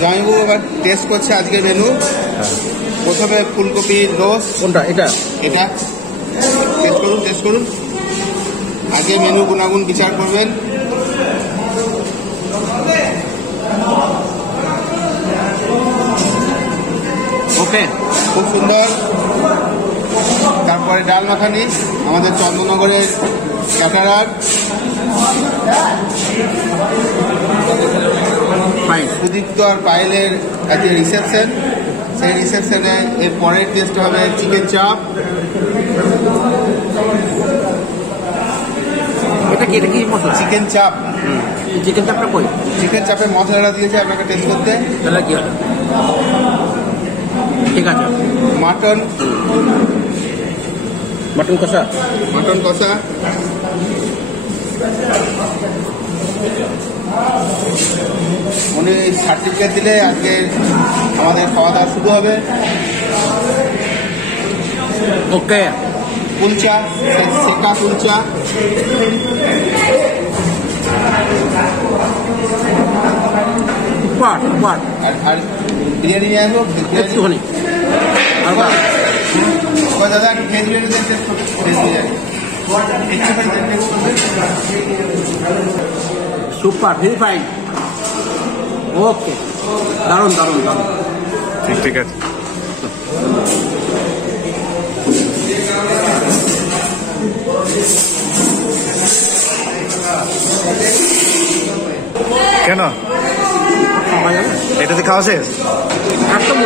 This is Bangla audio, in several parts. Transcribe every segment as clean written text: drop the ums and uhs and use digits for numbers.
জামাইবাবু এবার টেস্ট করছে আজকে মেনু। প্রথমে ফুলকপি রোস্ট। কোনটা? এটা এটা টেস্ট করুন। আগে মেনু গুণাগুণ বিচার করবেন। ওকে, খুব সুন্দর। তারপরে ডাল মাখানি, আমাদের চন্দননগরের ক্যাটারার সুদীপ্ত আর পায়েলের আজকে রিসেপশন। সেই রিসেপশনে এর পরের টেস্ট হবে চিকেন চাপ। এটা কি মশলা? চিকেন চাপ। চিকেন চাপটা কই? চিকেন চাপে মশলাটা দিয়েছে আপনাকে টেস্ট করতে। তাহলে কি হবে? ঠিক আছে। মাটন কষা। উনি সার্টিফিকেট দিলে আজকে আমাদের খাওয়া দাওয়া শুরু হবে। ওকে, কুলচা, সেকা কুলচা। আর বিরিয়ানি নিয়ে আসবো একটুখানি। দাদা একটু veg biryani veg biryani super, very fine. Okay, দারুণ। ঠিক আছে। কেন এটাতে খাওয়া শেষ? একদম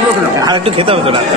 আর একটু খেতে হবে তো রাতে।